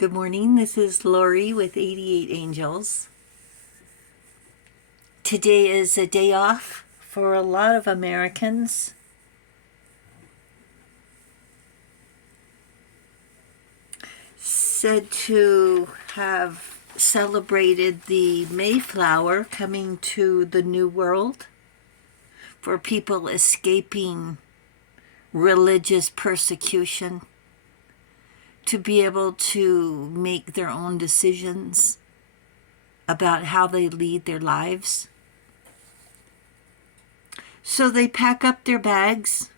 Good morning, this is Lori with 88 Angels. Today is a day off for a lot of Americans. Said to have celebrated the Mayflower coming to the New World for people escaping religious persecution, to be able to make their own decisions about how they lead their lives. So they pack up their bags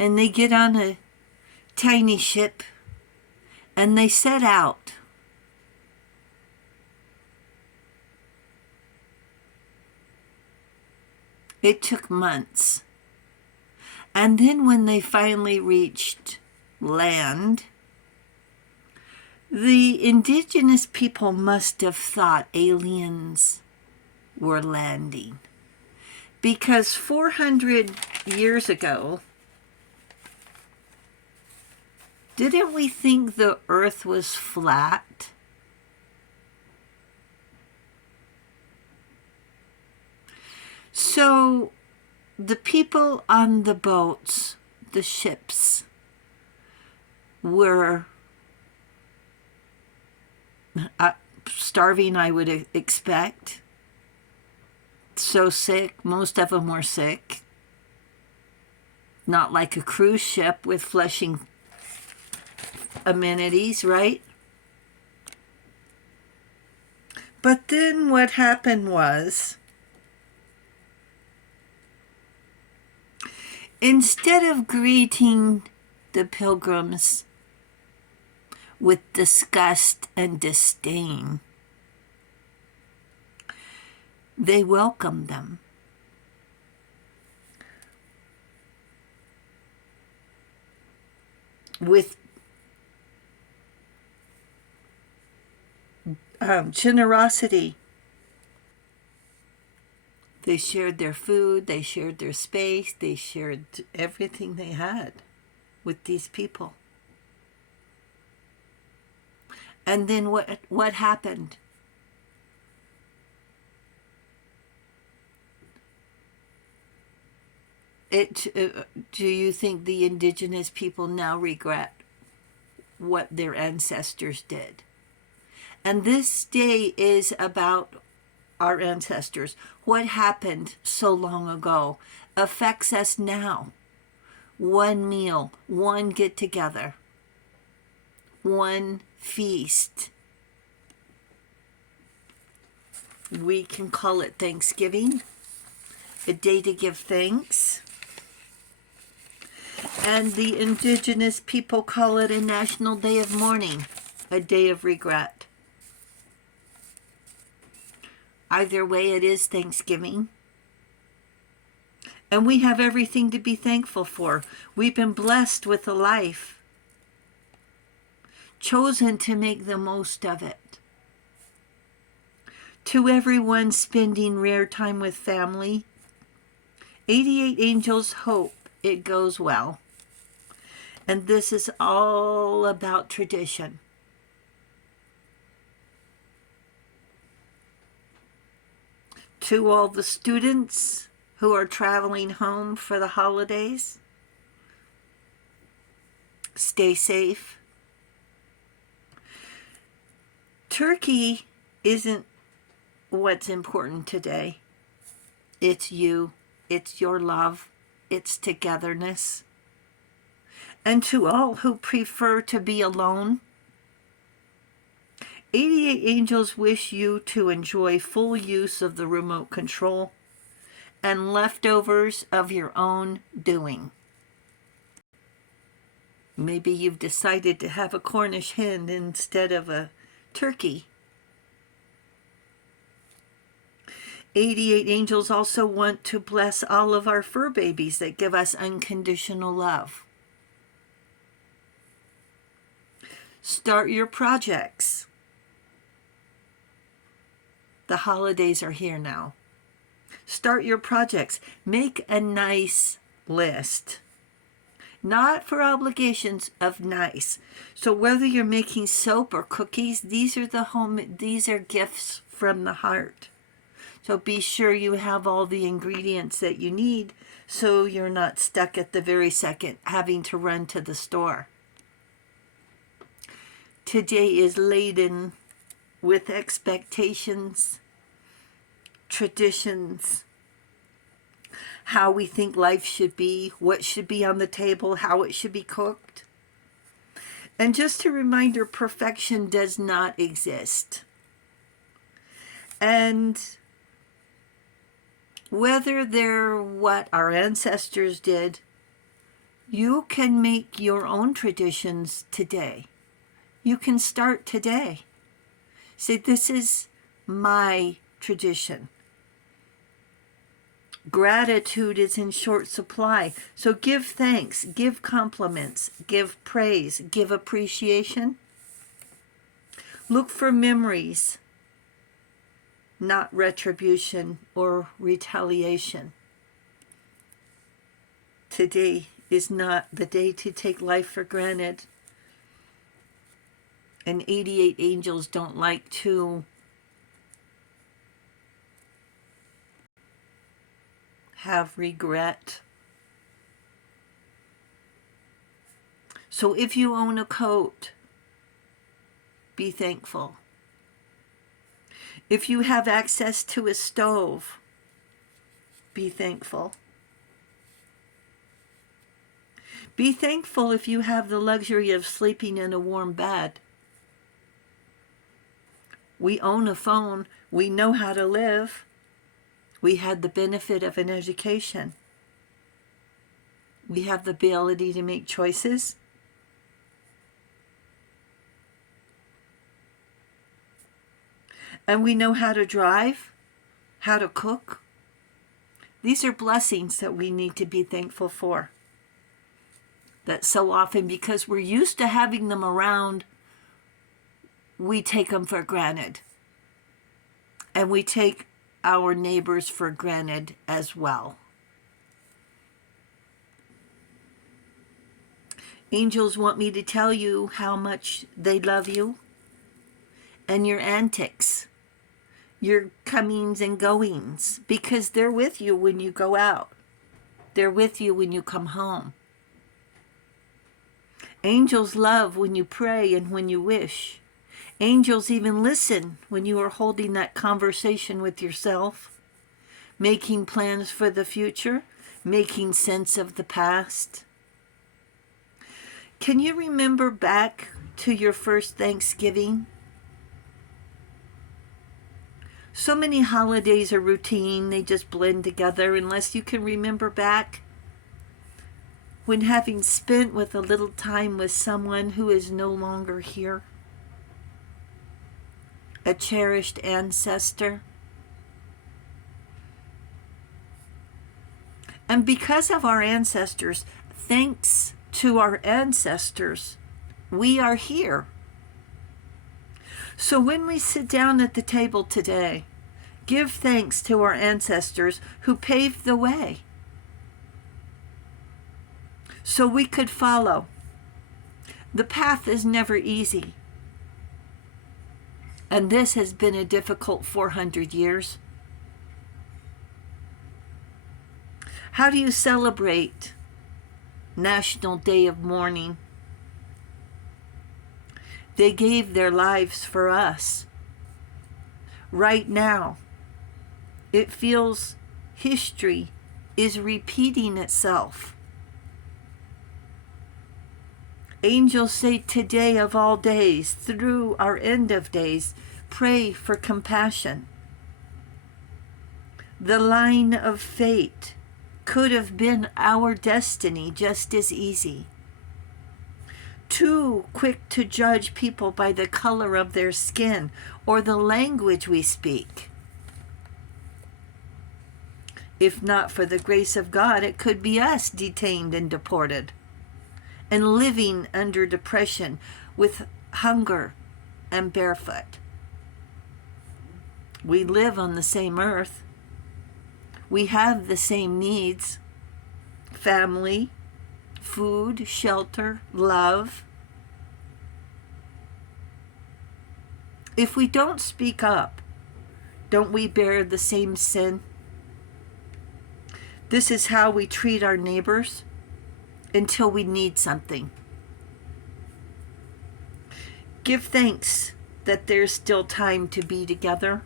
and they get on a tiny ship and they set out. It took months. And then when they finally reached land, the indigenous people must have thought aliens were landing. Because 400 years ago, didn't we think the earth was flat? So the people on the boats, the ships, were starving, I would expect. So sick, most of them were sick. Not like a cruise ship with flushing amenities, right? But then what happened was, instead of greeting the pilgrims with disgust and disdain, they welcomed them. With generosity. They shared their food, they shared their space, they shared everything they had with these people. And then what happened? Do you think the indigenous people now regret what their ancestors did? And this day is about our ancestors. What happened so long ago affects us now. One meal, one get-together, one feast. We can call it Thanksgiving, a day to give thanks. And the indigenous people call it a national day of mourning, a day of regret. Either way, it is Thanksgiving. And we have everything to be thankful for. We've been blessed with a life, chosen to make the most of it. To everyone spending rare time with family, 88 Angels hope it goes well. And this is all about tradition. To all the students who are traveling home for the holidays, stay safe. Turkey isn't what's important today. It's you, it's your love, it's togetherness. And to all who prefer to be alone, 88 Angels wish you to enjoy full use of the remote control and leftovers of your own doing. Maybe you've decided to have a Cornish hen instead of a turkey. 88 Angels also want to bless all of our fur babies that give us unconditional love. Start your projects. The holidays are here now. Start your projects. Make a nice list. not for obligations of nice. So whether you're making soap or cookies, these are gifts from the heart. So be sure you have all the ingredients that you need so you're not stuck at the very second having to run to the store. Today is laden with expectations, traditions, how we think life should be, what should be on the table, how it should be cooked. And just a reminder, perfection does not exist. And whether they're what our ancestors did, you can make your own traditions today. You can start today. Say, this is my tradition. Gratitude is in short supply. So give thanks, give compliments, give praise, give appreciation. Look for memories, not retribution or retaliation. Today is not the day to take life for granted. And 88 angels don't like to have regret. So if you own a coat, be thankful. If you have access to a stove, be thankful. Be thankful if you have the luxury of sleeping in a warm bed. We own a phone. We know how to live. We had the benefit of an education. We have the ability to make choices. And we know how to drive, how to cook. These are blessings that we need to be thankful for. That so often, because we're used to having them around, we take them for granted. And we take our neighbors for granted as well. Angels want me to tell you how much they love you and your antics, your comings and goings, because they're with you when you go out. They're with you when you come home. Angels love when you pray and when you wish. Angels even listen when you are holding that conversation with yourself, making plans for the future, making sense of the past. Can you remember back to your first Thanksgiving? So many holidays are routine, they just blend together unless you can remember back when having spent with a little time with someone who is no longer here. A cherished ancestor. And because of our ancestors, thanks to our ancestors, we are here. So when we sit down at the table today, give thanks to our ancestors who paved the way so we could follow. The path is never easy. And this has been a difficult 400 years. How do you celebrate National Day of Mourning? They gave their lives for us. Right now, it feels history is repeating itself. Angels say today of all days, through our end of days, pray for compassion. The line of fate could have been our destiny just as easy. Too quick to judge people by the color of their skin or the language we speak. If not for the grace of God, it could be us detained and deported and living under depression with hunger and barefoot. We live on the same earth. We have the same needs: family, food, shelter, love. If we don't speak up, don't we bear the same sin? This is how we treat our neighbors until we need something. Give thanks that there's still time to be together,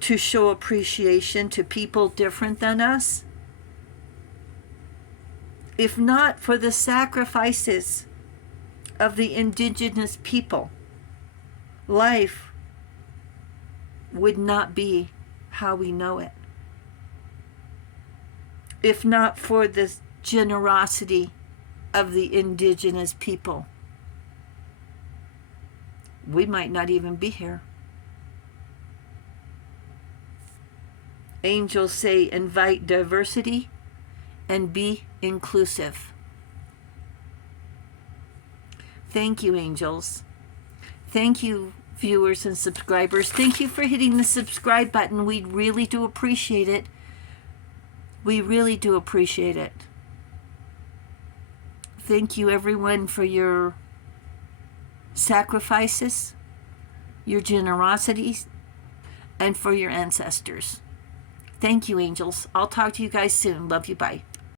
to show appreciation to people different than us. If not for the sacrifices of the indigenous people, life would not be how we know it. If not for the generosity of the indigenous people, we might not even be here. Angels say, invite diversity and be inclusive. Thank you, angels. Thank you, viewers and subscribers. Thank you for hitting the subscribe button. We really do appreciate it. We really do appreciate it. Thank you, everyone, for your sacrifices, your generosities, and for your ancestors. Thank you, angels. I'll talk to you guys soon. Love you. Bye.